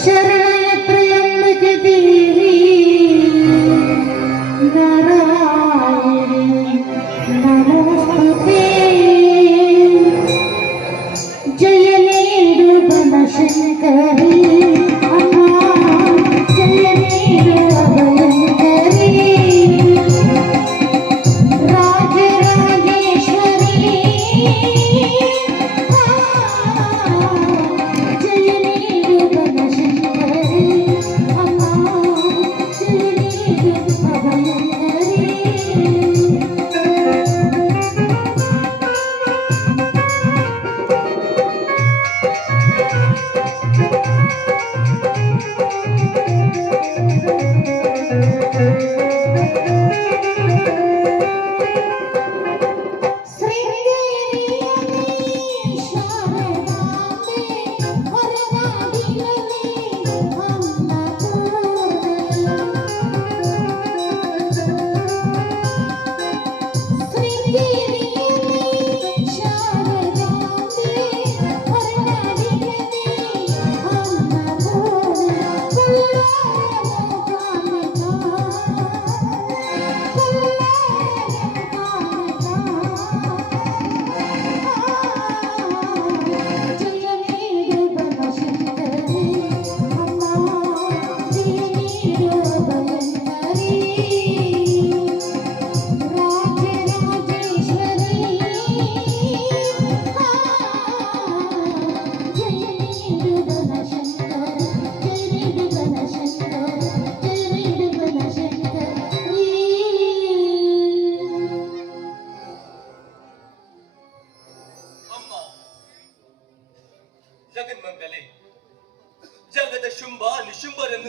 शरण त्र्यंबक देवी नारायणी नमस्ते। जय नीर भन शंकर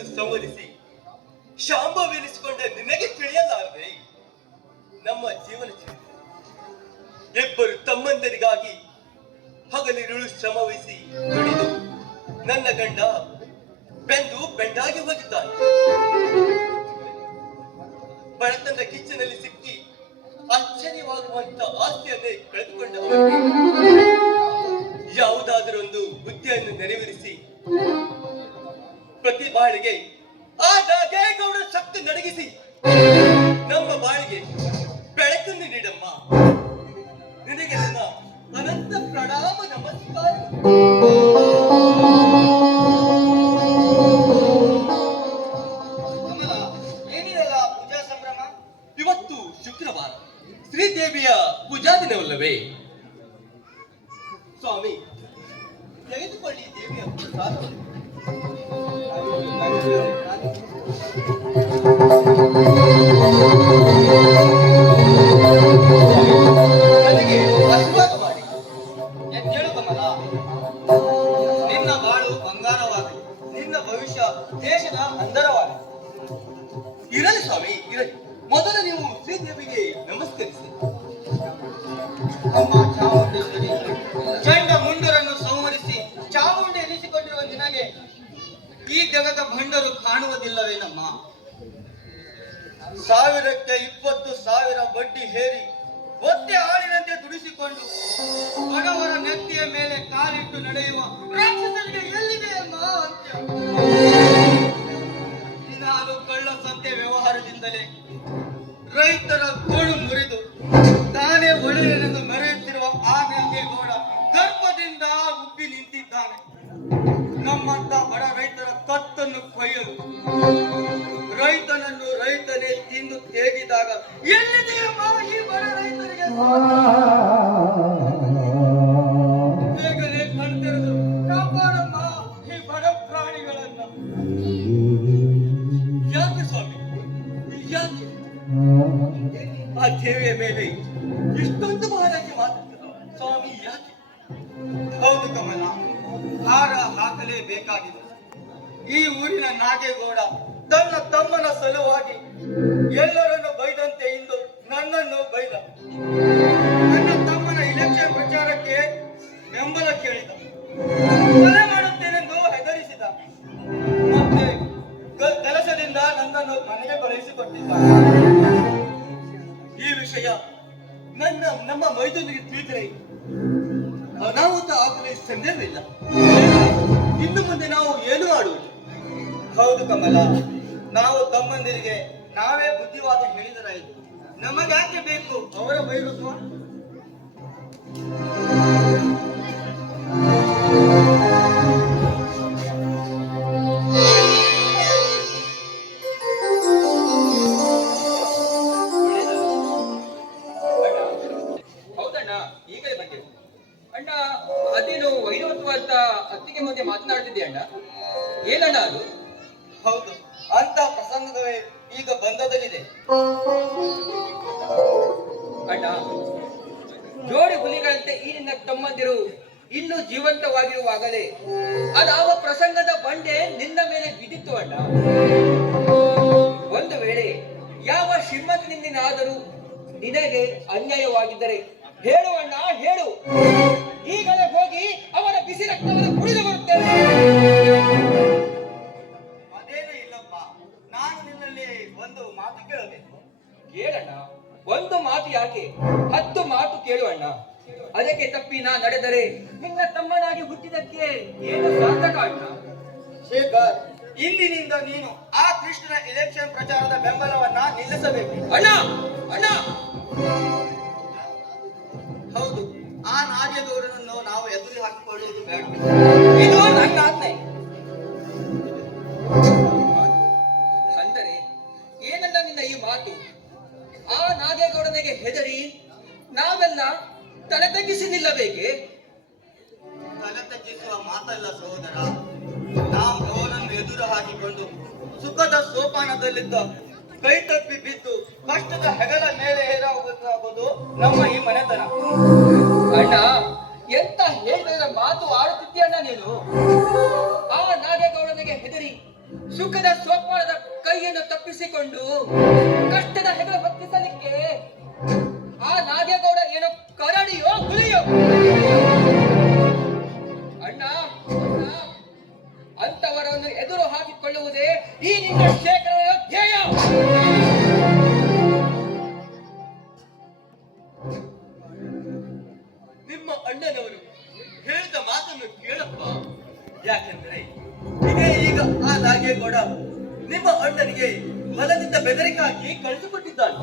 ನಿಶುಂಭರನ್ನು ಸಂವರಿಸಿ ಶಾಂಭವೆನಿಸಿಕೊಂಡ ನಿನಗೆ ತಿಳಿಯಲಾರದೆ ನಮ್ಮ ಜೀವನ ಚರಿತ್ರೆ. ಇಬ್ಬರು ತಮ್ಮಂದರಿಗಾಗಿ ಹಗಲಿರುಳು ಶ್ರಮವಹಿಸಿ ದುಡಿದು ನನ್ನ ಗಂಡ ಬೆಂದು ಬೆಂಡಾಗಿ ಹೋಗಿದ್ದಾನೆ. ಬಡತನದ ಕಿಚ್ಚನಲ್ಲಿ ಸಿಕ್ಕಿ ಆಶ್ಚರ್ಯವಾಗುವಂತ ಆಸ್ತಿಯನ್ನೇ ಕಳೆದುಕೊಂಡ ಯಾವುದಾದರೊಂದು ಬುದ್ಧಿಯನ್ನು ನೆರವೇರಿಸಿ ಪ್ರತಿ ಬಾಳಿಗೆ ಆ ದೇಗೌಡ ಶಕ್ತಿ ನಡಗಿಸಿ. ನಮ್ಮ ಬಾಳಿಗೆ ಬೆಳಕನ್ನು ನೀಡಮ್ಮ ನಿನಗೆ ನನ್ನ ಅನಂತ ಪ್ರಣಾಮ ನಮಸ್ಕಾರ. ಸಾವಿರಕ್ಕೆ ಇಪ್ಪತ್ತು ಸಾವಿರ ಬಡ್ಡಿ ಹೇರಿ ಒತ್ತೆ ಆಳಿನಂತೆ ದುಡಿಸಿಕೊಂಡು ಬಡವರ ನೆತ್ತಿಯ ಮೇಲೆ ಕಾಲಿಟ್ಟು ನಡೆಯುವ ಎಲ್ಲಿದೆ ಎಂಬ ದಿನಾಲು ಕಳ್ಳ ಸಂತೆ ವ್ಯವಹಾರದಿಂದಲೇ ರೈತರ ಗೋಳು ಮುರಿದು ತಾನೇ ಒಳ್ಳೆಯನೆಂದು ಮೆರೆಯುತ್ತಿರುವ ಆ ಗೌಡ ಗರ್ಭದಿಂದ ಉಬ್ಬಿ ನಿಂತಿದ್ದಾನೆ. ನಮ್ಮಂತ ಸ್ವಾಮಿ ಹೌದು ಕಮಲ ಹಾರ ಹಾಕಲೇಬೇಕಾಗಿದೆ ಈ ಊರಿನ ನಾಗೇಗೌಡ ತನ್ನ ತಮ್ಮನ ಸಲುವಾಗಿ ಎಲ್ಲರನ್ನು ಬೈದಂತೆ ಇಂದು ನನ್ನನ್ನು ಬೈದ. ನನ್ನ ತಮ್ಮನ ಇಲೆಕ್ಷನ್ ಪ್ರಚಾರಕ್ಕೆ ಬೆಂಬಲ ಕೇಳಿದ. ಕೊಲೆ ಮಾಡುತ್ತೇನೆಂದು ಹೆದರಿಸಿದ. ಮತ್ತೆ ಕೆಲಸದಿಂದ ನನ್ನನ್ನು ಮನೆಗೆ ಕಳುಹಿಸಿಕೊಟ್ಟಿದ್ದ. ಈ ವಿಷಯ ನನ್ನ, ನಮ್ಮ ಮೈದುನಿಗೆ ತಿಳಿದರೆ ಅನಾಹುತ ಆಗಲಿ ಸಂದೇಹವಿಲ್ಲ. ಇನ್ನು ಮುಂದೆ ನಾವು ಏನು ಮಾಡುವುದು ಹೌದು ಕಮಲ, ನಾವು ತಮ್ಮಂದಿರಿಗೆ ನಾವೇ ಬುದ್ಧಿವಾದ ಹೇಳಿದರಾಯಿತು. ನಮಗ್ಯಾಕೆ ಬೇಕು? ಅವರ ಬೈರುತ್ವ ಹುಲಿಗಳಂತೆ ಈ ನಿನ್ನ ತಮ್ಮಂದಿರು ಇನ್ನು ಜೀವಂತವಾಗಿರುವಾಗಲೇ. ಅದಾವ ಪ್ರಸಂಗದ ಬಂಡೆ ನಿನ್ನ ಮೇಲೆ ಬಿದ್ದಿತ್ತು ಅಣ್ಣ. ಒಂದು ವೇಳೆ ಯಾವ ಶ್ರೀಮಂತ ನಿನ್ನಾದರೂ ನಿನಗೆ ಅನ್ಯಾಯವಾಗಿದ್ದರೆ ಹೇಳು ಅಣ್ಣ ಹೇಳು. ಈಗಲೇ ಹೋಗಿ ಅವರ ಬಿಸಿ ರಕ್ತವನ್ನು ಕುಡಿದು ಬರುತ್ತೇನೆ. ಅದೇನು ಇಲ್ಲಪ್ಪ. ನಾನು ನಿನ್ನಲ್ಲಿ ಒಂದು ಮಾತು ಕೇಳಬೇಕು. ಕೇಳಣ್ಣ ಒಂದು ಮಾತು ಯಾಕೆ? ಹತ್ತು ಮಾತು ಕೇಳು ಅಣ್ಣ. ಅದಕ್ಕೆ ತಪ್ಪಿ ನಾ ನಡೆದರೆ ನಿನ್ನ ತಮ್ಮನಾಗಿ ಹುಟ್ಟಿದಕ್ಕೆ ಏನು ಸಾರ್ಥಕ ಶೇಖರ್ ಇಲ್ಲಿನಿಂದ ನೀನು ಆ ಕೃಷ್ಣನ ಎಲೆಕ್ಷನ್ ಪ್ರಚಾರದ ಬೆಂಬಲವನ್ನ ನಿಲ್ಲಿಸಬೇಕು. ಅಣ್ಣ ಅಣ್ಣ! ಹೌದು ಆ ನಾಗೇಗೌಡನನ್ನು ನಾವು ಎದುರು ಹಾಕಿಕೊಳ್ಳುವುದು ಬೇಡ. ಇದು ನನ್ನ ಆಜ್ಞೆ. ಅಂದರೆ ಏನಲ್ಲ ನಿನ್ನ ಈ ಮಾತು? ಆ ನಾಗೇಗೌಡನಿಗೆ ಹೆದರಿ ನಾವೆಲ್ಲ ತಲೆ ತಗ್ಗಿಸಿ ನಿಲ್ಲಬೇಕೆ ತಲೆ ತಗ್ಗಿಸುವ ಮಾತಲ್ಲ ಸಹೋದರ. ನಾವು ಅವನನ್ನು ಎದುರು ಹಾಕಿಕೊಂಡು ಸುಖದ ಸೋಪಾನದಲ್ಲಿದ್ದ ಕೈ ತಪ್ಪಿ ಬಿದ್ದು ಕಷ್ಟದ ಹೆಗಲ ಮೇಲೆ ಹೇರಾಗುವುದು ನಮ್ಮ ಈ ಮನೆತನ. ಅಣ್ಣ, ಎಂತ ಹೇಳಿದ ಮಾತು ಆಡುತ್ತಿದ್ದೀಯಣ್ಣ ನೀನು? ಆ ನಾಗೇಗೌಡನಿಗೆ ಹೆದರಿ ಸುಖದ ಸೋಪಾನದ ಕೈಯನ್ನು ತಪ್ಪಿಸಿಕೊಂಡು ಕಷ್ಟದ ಹೆಗಲ ಆ ನಿಮ್ಮ ಅಣ್ಣನಿಗೆ ಬಲದಿಂದ ಬೆದರಿಕೆ ಹಾಕಿ ಕಳಿಸಿಕೊಟ್ಟಿದ್ದಾನೆ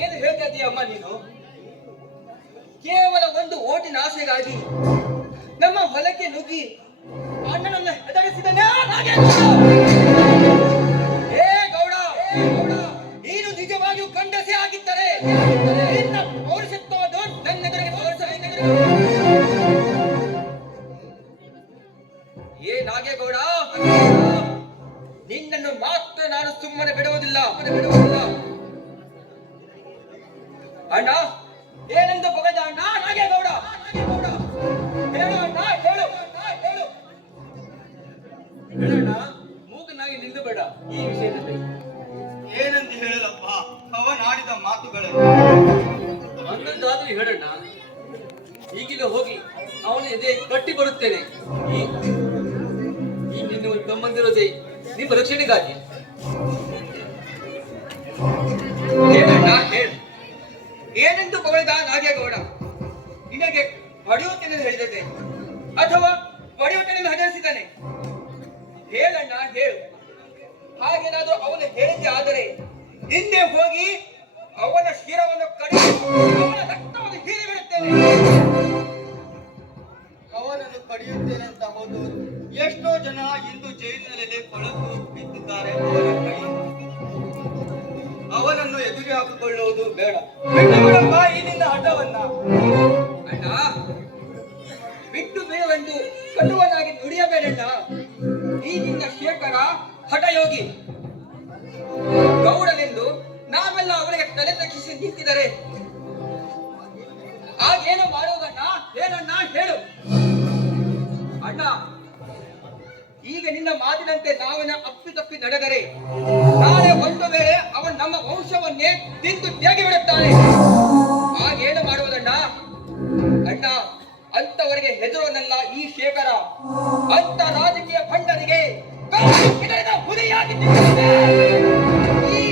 ಏನು ಹೇಳ್ತಾ ಅಮ್ಮ ನೀನು? ಕೇವಲ ಒಂದು ಓಟಿನ ಆಸೆಗಾಗಿ ನಮ್ಮ ಹೊಲಕ್ಕೆ ನುಗ್ಗಿ ಅಣ್ಣನನ್ನ ಹೆದರಿಸಿದನೇ ಕಟ್ಟಿ ಬರುತ್ತೇನೆ ಈ ಈ ನಿನ್ನ ತಮ್ಮಂದಿರೋದೇ ನಿಮ್ಮ ಎಷ್ಟೋ ಜನ ಇಂದು ಜೈಲಿನಲ್ಲಿ ಕೊಳಕು ಬಿದ್ದಿದ್ದಾರೆ ಅವನನ್ನು ಎದುರು ಹಾಕಿಕೊಳ್ಳುವುದು ಬೇಡ. ಬಿಟ್ಟು ಬಿಡಪ್ಪ ಈ ನಿನ್ನ ಹಠವನ್ನ. ಅಣ್ಣ, ಬಿಟ್ಟು ಬೇವೆಂದು ಕಟ್ಟುವನಾಗಿ ನುಡಿಯಬೇಡಣ್ಣ ಈ ನಿನ್ನ ಶೇಖರ ಹಠಯೋಗಿ. ಗೌಡನೆಂದು ನಾವೆಲ್ಲ ಅವರಿಗೆ ತಲೆ ತಗ್ಗಿಸಿ ನಿಂತಿದ್ದಾರೆ ಆಗೇನು ಮಾಡೋದಣ್ಣ ಏನಣ್ಣ ಹೇಳು. ಅಣ್ಣ ಈಗ ನಿನ್ನ ಮಾತಿನಂತೆ ನಾವನ ಅಪ್ಪಿ ತಪ್ಪಿ ನಡೆದರೆ, ನಾಳೆ ಒಂದು ವೇಳೆ ಅವನು ನಮ್ಮ ವಂಶವನ್ನೇ ತಿಂದು ತ್ಯಾಗಿ ಬಿಡುತ್ತಾನೆ. ಆಗೇನು ಮಾಡುವುದಣ್ಣ? ಅಣ್ಣ ಅಂತವರಿಗೆ ಹೆದರುವನಲ್ಲ ಈ ಶೇಖರ. ಅಂತ ರಾಜಕೀಯ ಭಂಡರಿಗೆ ಈ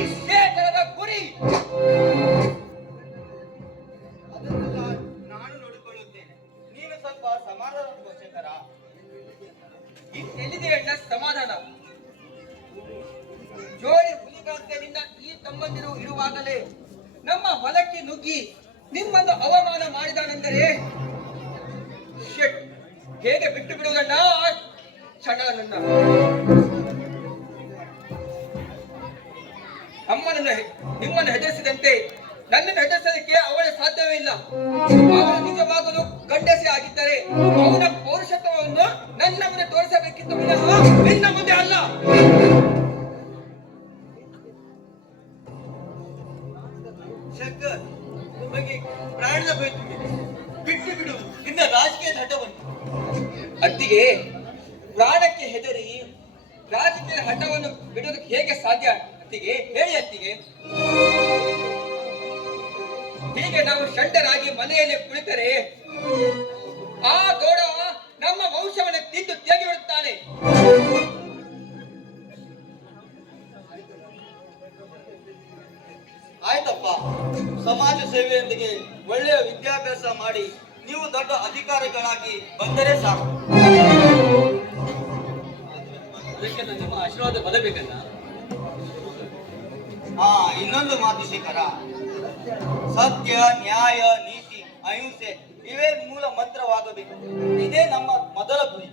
ಅಮ್ಮನನ್ನು ನಿಮ್ಮನ್ನು ಹೆದರಿಸಿದಂತೆ ನನ್ನನ್ನು ಹೆದರಿಸಲಿಕ್ಕೆ ಅವಳ ಸಾಧ್ಯವೇ ಇಲ್ಲ. ಅವಳು ನಿಜವಾಗಲು ಗಂಡಸಿ ಆಗಿದ್ದರೆ ಅವನ ಪೌರುಷತ್ವವನ್ನು ನನ್ನ ಮುಂದೆ ತೋರಿಸಬೇಕಿತ್ತು ವಿನಃ ನಿನ್ನ ಮುಂದೆ ಅಲ್ಲ. ಶಂಕರ್ ನಮಗೆ ಪ್ರಾಣದ ಬಿಟ್ಟು ಬಿಡು. ನಿನ್ನ ರಾಜಕೀಯ ಹಠವನ್ನು ಅತ್ತಿಗೆ ಪ್ರಾಣಕ್ಕೆ ಹೆದರಿ ರಾಜಕೀಯ ಹಠವನ್ನು ಬಿಡೋದಕ್ಕೆ ಹೇಗೆ ಸಾಧ್ಯ ಅತ್ತಿಗೆ? ಹೇಳಿ ಅತ್ತಿಗೆ. ಹೀಗೆ ನಾವು ಷಂಡರಾಗಿ ಮನೆಯಲ್ಲಿ ಕುಳಿತರೆ, ಆ ಗೌಡ ನಮ್ಮ ವಂಶವನ್ನು ತಿಂದು ತೆಗೆ ಬಿಡುತ್ತಾನೆ ಆಯ್ತಪ್ಪ. ಸಮಾಜ ಸೇವೆಯೊಂದಿಗೆ ಒಳ್ಳೆಯ ವಿದ್ಯಾಭ್ಯಾಸ ಮಾಡಿ ನೀವು ದೊಡ್ಡ ಅಧಿಕಾರಿಗಳಾಗಿ ಬಂದರೆ ಸಾಕು. ಅದಕ್ಕೆ ನಿಮ್ಮ ಆಶೀರ್ವಾದ ಬರಬೇಕಲ್ಲ? ಹಾ ಇನ್ನೊಂದು ಮಾತು ಶಿಖರ. ಸತ್ಯ, ನ್ಯಾಯ, ನೀತಿ, ಅಹಿಂಸೆ, ಇವೇ ಮೂಲ ಮಂತ್ರವಾಗಬೇಕು. ಇದೇ ನಮ್ಮ ಮೊದಲ ಗುರಿ.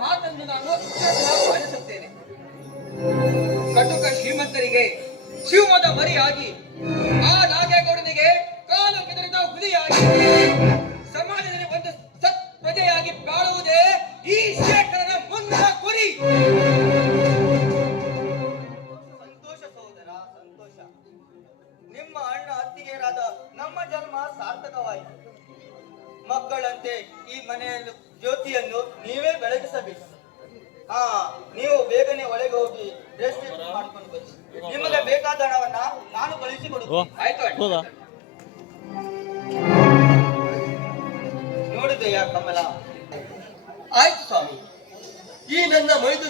ಮಾತನ್ನು ನಾನು ಪಾಲಿಸುತ್ತೇನೆ ಕಟುಕ ಶ್ರೀಮಂತರಿಗೆ ಶಿವಮೊದ ಮರಿಯಾಗಿ ಮಕ್ಕಳಂತೆ ಈ ಮನೆಯನ್ನು ಜ್ಯೋತಿಯನ್ನು ನೀವೇ ಬೆಳಗಿಸಬೇಕು. ಹಾ ನೀವು ಬೇಗನೆ ಒಳಗೆ ಹೋಗಿ ರೆಸ್ಟ್ ಮಾಡ್ಕೊಂಡು ಬನ್ನಿ. ನಿಮಗೆ ಬೇಕಾದ ಹಣವನ್ನ ನಾನು ಕಳಿಸಿಕೊಡುತ್ತೇನೆ ಆಯ್ತು ಅಣ್ಣ ನೋಡಿದೆಯಾ ಕಮಲ? ಆಯ್ತು ಸ್ವಾಮಿ. ಈ ನನ್ನ ಮೈದು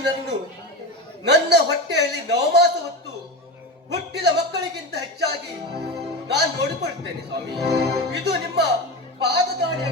ನನ್ನ ಹೊಟ್ಟೆಯಲ್ಲಿ ನವಮಾಸ ಹೊತ್ತು ಹುಟ್ಟಿದ ಮಕ್ಕಳಿಗಿಂತ ಹೆಚ್ಚಾಗಿ ನಾನು ನೋಡಿಕೊಳ್ಳುತ್ತೇನೆ ಸ್ವಾಮಿ. ಇದು ನಿಮ್ಮ ಪಾದದಾಡಿಯ